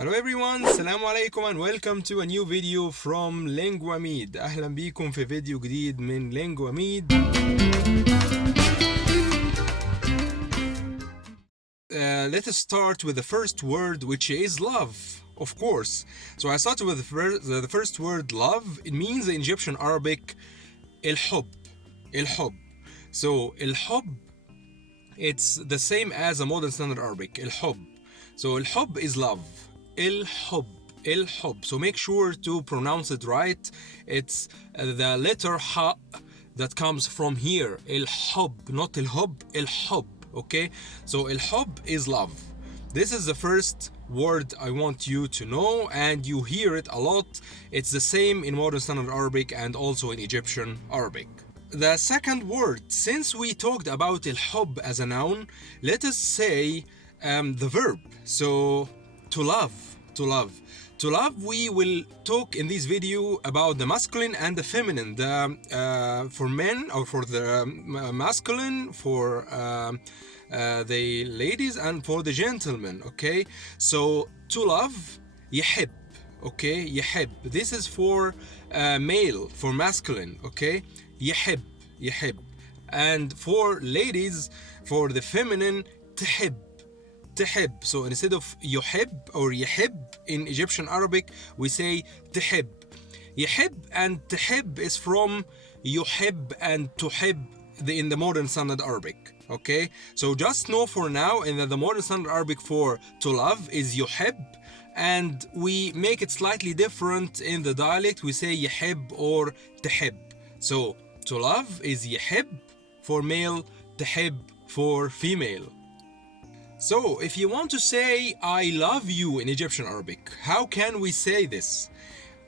Hello everyone, Assalamu alaikum and welcome to a new video from LinguaMeed. أهلا بيكم في فيديو جديد من LinguaMeed. Let us start with the first word, which is love, of course. So I started with the first word, love. It means in Egyptian Arabic, الحب. So الحب, it's the same as a modern standard Arabic, الحب. So الحب is love. الحب. So make sure to pronounce it right. It's the letter ha that comes from here. الحب, not الحب, الحب. Okay? So الحب is love. This is the first word I want you to know, and you hear it a lot. It's the same in modern standard Arabic and also in Egyptian Arabic. The second word, since we talked about الحب as a noun, let us say the verb. So to love. To love, we will talk in this video about the masculine and the feminine. For men, or for the masculine, for the ladies, and for the gentlemen. Okay, so to love, يحب. Okay, يحب. This is for male, for masculine. Okay, يحب. And for ladies, for the feminine, تحب. So instead of يحب or يحب in Egyptian Arabic, we say تحب. يحب and تحب is from يحب and تحب in the modern standard Arabic. Okay, so just know for now in the modern standard Arabic for to love is يحب, and we make it slightly different in the dialect. We say يحب or تحب. So to love is يحب for male, تحب for female. So, if you want to say I love you in Egyptian Arabic, how can we say this?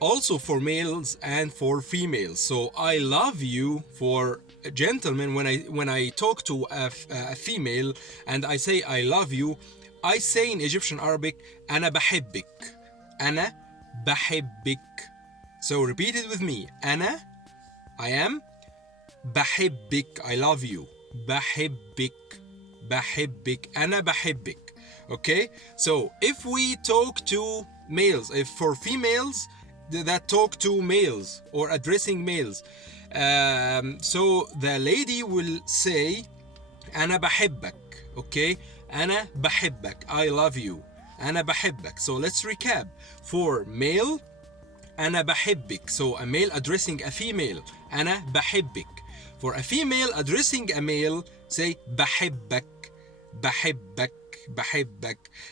Also for males and for females. So, I love you for gentlemen. When I talk to a female and I say I love you, I say in Egyptian Arabic أنا بحبك. أنا بحبك. So repeat it with me. أنا, I am, بحبك, I love you. بحبك. أنا بحبك. Okay, so if we talk to males, if for females that talk to males or addressing males, so the lady will say أنا بحبك. Okay, أنا بحبك, I love you. أنا بحبك. So let's recap. For male, أنا بحبك. So a male addressing a female, أنا بحبك. For a female addressing a male, say بحبك.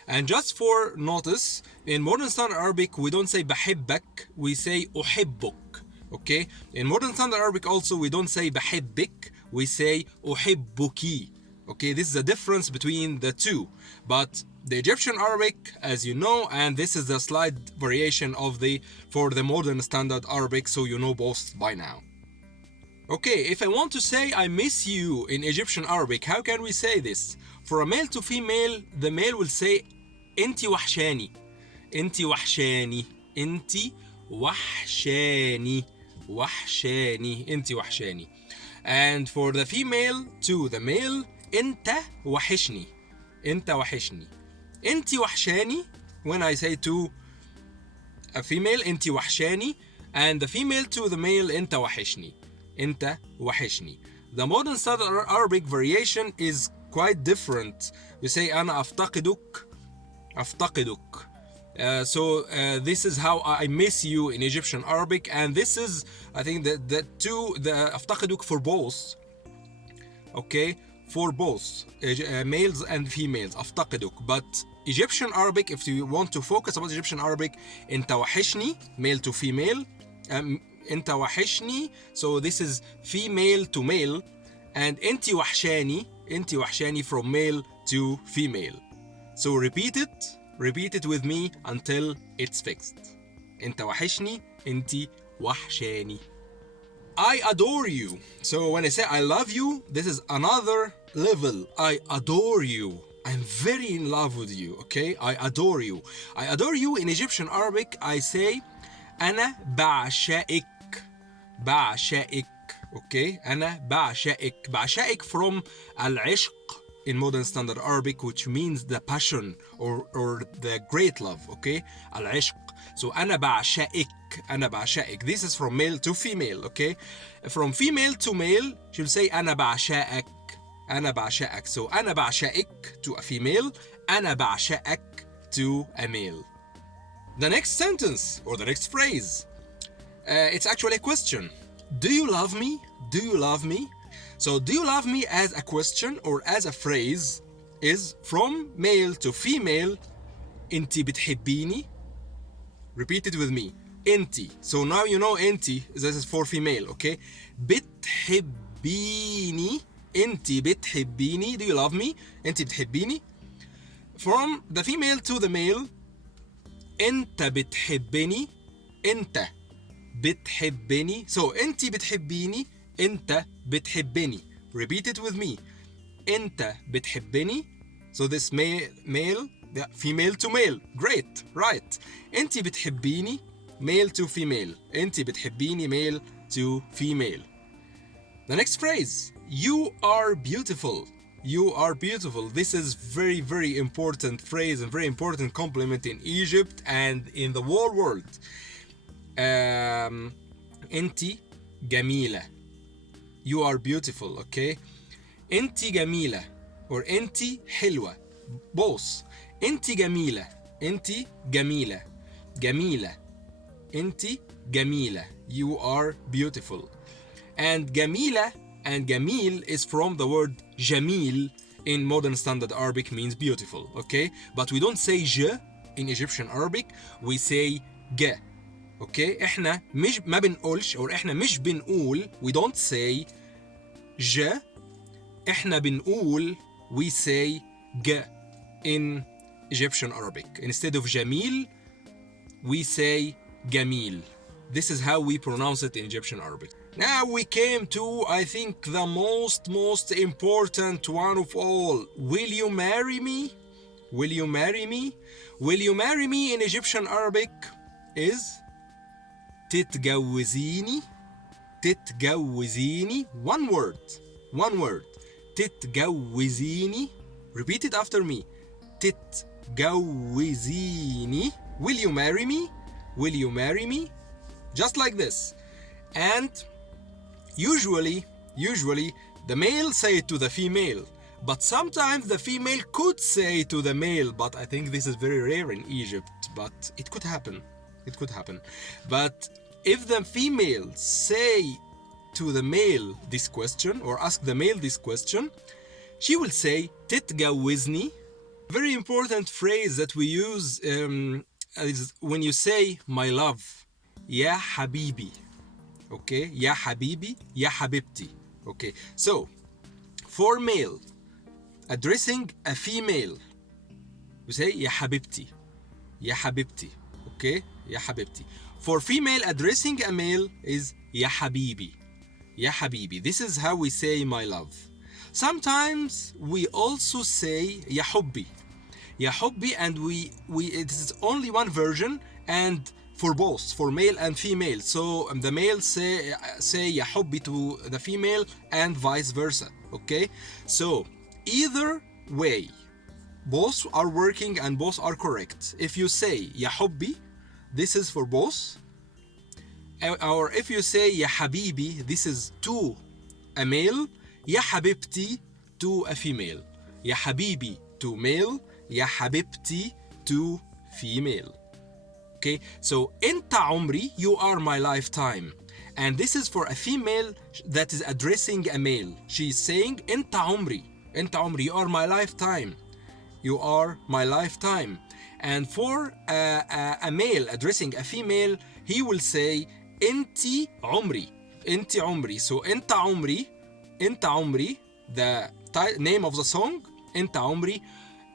And just for notice, in modern standard Arabic we don't say بحبك, we say أحبك. Okay, in modern standard Arabic also we don't say بحبك, we say أحبك. Okay, this is the difference between the two. But the Egyptian Arabic, as you know, and this is the slight variation of for the modern standard Arabic, so you know both by now. Okay, if I want to say I miss you in Egyptian Arabic, how can we say this? For a male to female, the male will say انتي وحشاني. انتي وحشاني. انتي وحشاني. انتي وحشاني. And for the female to the male, انت وحشني. انت وحشني. انتي وحشاني, when I say to a female, انتي وحشاني, and the female to the male, انت وحشني. انت وحشني. The modern standard Arabic variation is quite different. We say أنا أفتقدك. So this is how I miss you in Egyptian Arabic, and this is, I think, the أفتقدك for both. Okay, for both males and females, أفتقدك. But Egyptian Arabic, if you want to focus about Egyptian Arabic, أنت وحشني, male to female. انت وحشني, so this is female to male, and انتي وحشاني from male to female. So repeat it with me until it's fixed. انت وحشني, انتي وحشاني. I adore you. So when I say I love you, this is another level. I adore you. I'm very in love with you. Okay, I adore you. In Egyptian Arabic I say أنا بعشقك. Okay, أنا بعشقك from العشق in modern standard Arabic, which means the passion or the great love, okay? العشق. So أنا بعشقك. أنا بعشقك. This is from male to female, okay? From female to male, she'll say أنا بعشقك. أنا بعشقك. So أنا بعشقك to a female. أنا بعشقك to a male. The next sentence or the next phrase, it's actually a question. Do you love me? Do you love me? So do you love me as a question or as a phrase is from male to female. انتي بتحبيني. Repeat it with me. انتي. So now you know انتي, this is for female, okay? بتحبيني. انتي بتحبيني. Do you love me? انتي بتحبيني. From the female to the male, انت بتحبني. انت بتحبني. So انتي بتحبيني. انت بتحبني. Repeat it with me. انت بتحبني. So this male, female to male. Great, right. انتي بتحبيني. Male to female. انتي بتحبيني. Male to female. The next phrase. You are beautiful. You are beautiful. This is very, very important phrase and very important compliment in Egypt and in the whole world. انتي جميلة. You are beautiful, okay? انتي جميلة or انتي حلوة. Both. انتي جميلة. انتي جميلة. جميلة. انتي جميلة. You are beautiful. And جميلة and جميل is from the word جميل in modern standard Arabic means beautiful, okay? But we don't say ج in Egyptian Arabic, we say ج. اوكي احنا مش ما بنقولش او احنا مش بنقول we don't say ج. احنا بنقول we say ج in Egyptian Arabic. Instead of جميل we say جميل. This is how we pronounce it in Egyptian Arabic. Now we came to, I think, the most important one of all. Will you marry me? Will you marry me? Will you marry me in Egyptian Arabic is تتجوزيني. تتجوزيني. One word. تتجوزيني. Repeat it after me. تتجوزيني. Will you marry me? Will you marry me? Just like this. And usually the male say it to the female, but sometimes the female could say to the male, but I think this is very rare in Egypt, but it could happen. It could happen. But if the female say to the male this question or ask the male this question, she will say تتجوزني. Very important phrase that we use is when you say my love. يا حبيبي. Okay, يا حبيبي, يا حبيبتي. Okay, so for male addressing a female, you say يا حبيبتي, يا حبيبتي. Okay, يا حبيبتي. For female addressing a male is يا حبيبي, يا حبيبي. This is how we say my love. Sometimes we also say يا حبي, يا حبي, and it is only one version and for both, for male and female. So the male say يا حبي to the female and vice versa. Okay, so either way, both are working and both are correct. If you say يا حبي, this is for both. Or if you say يا حبيبي, this is to a male. يا حبيبتي to a female. يا حبيبي to male. يا حبيبتي to female. Okay, so انت عمري, you are my lifetime. And this is for a female that is addressing a male. She's saying انت عمري, انت عمري, you are my lifetime. You are my lifetime. And for a male addressing a female, he will say انتي عمري, انتي عمري. So انت عمري, انت عمري, the name of the song, انت عمري,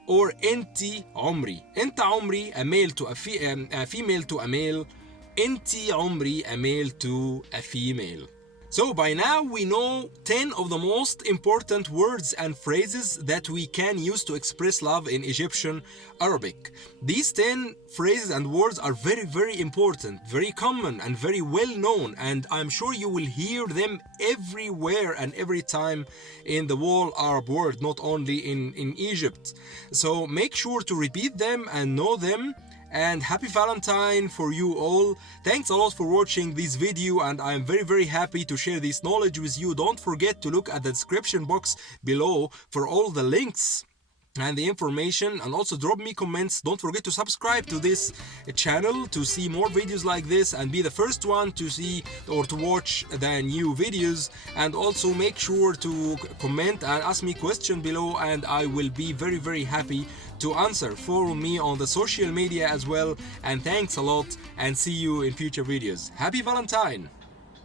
or انتي عمري. انت عمري, a male to a female to a male. انتي عمري, a male to a female. So by now we know 10 of the most important words and phrases that we can use to express love in Egyptian Arabic. These 10 phrases and words are very, very important, very common and very well known, and I'm sure you will hear them everywhere and every time in the whole Arab world, not only in Egypt. So make sure to repeat them and know them. And happy Valentine for you all. Thanks a lot for watching this video, and I'm very, very happy to share this knowledge with you. Don't forget to look at the description box below for all the links and the information, and also drop me comments. Don't forget to subscribe to this channel to see more videos like this and be the first one to see or to watch the new videos. And also make sure to comment and ask me question below, and I will be very, very happy to answer. Follow me on the social media as well, and thanks a lot, and see you in future videos. Happy Valentine!